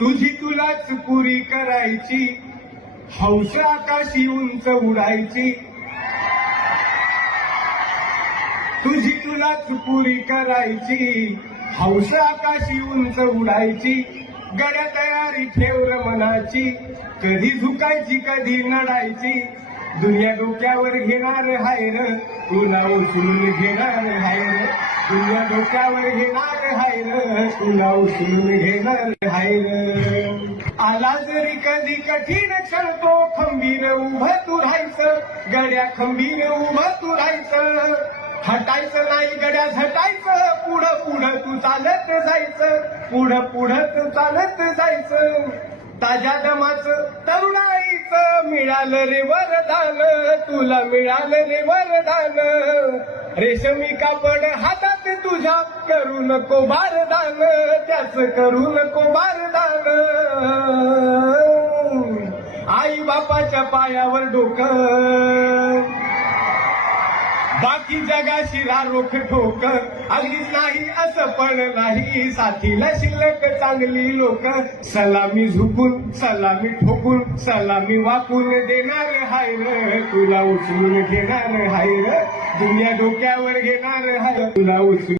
तुझी तुलाच पुरी करायची, हौस आकाशी उंच उडायची. तुझी तुलाच पुरी करायची, हौस आकाशी उंच उडायची. गड्या तयारी ठेव र मनाची, कधी झुकायची कधी नडायची. दुनिया डोक्यावर घेणार हाय र, तुला उचलून घेणार हाय र. दुनिया डोक्यावर घेणार हाय र, तुला उचलून घेणार हाय र. आला जरी कधी कठीण क्षण तो खंबीर उभं तू राहायचं. गड्या खंबीर उभं तू राहायचं. हटायचं नाही गड्या झटायचं. पुढं पुढं तू चालत जायचं. पुढं पुढं तू चालत जायचं. ताज्या दमाचं तरुणाईचं मिळालं रे वरदान. तुला मिळालं रे वरदान. रेशमी कापड हातात तुझ्या करू नको बारदान. त्याच करू नको बारदान. आई बापाच्या पायावर डोकं, बाकी जगाशी रोख ठोक. अगदीच नाही असं पण नाही, साथीला शिल्लक चांगली लोक. सलामी झुकून सलामी ठोकून सलामी वाकून देणार हाय र, तुला उचलून घेणार हाय र. दुनिया डोक्यावर घेणार हाय, तुला उचलून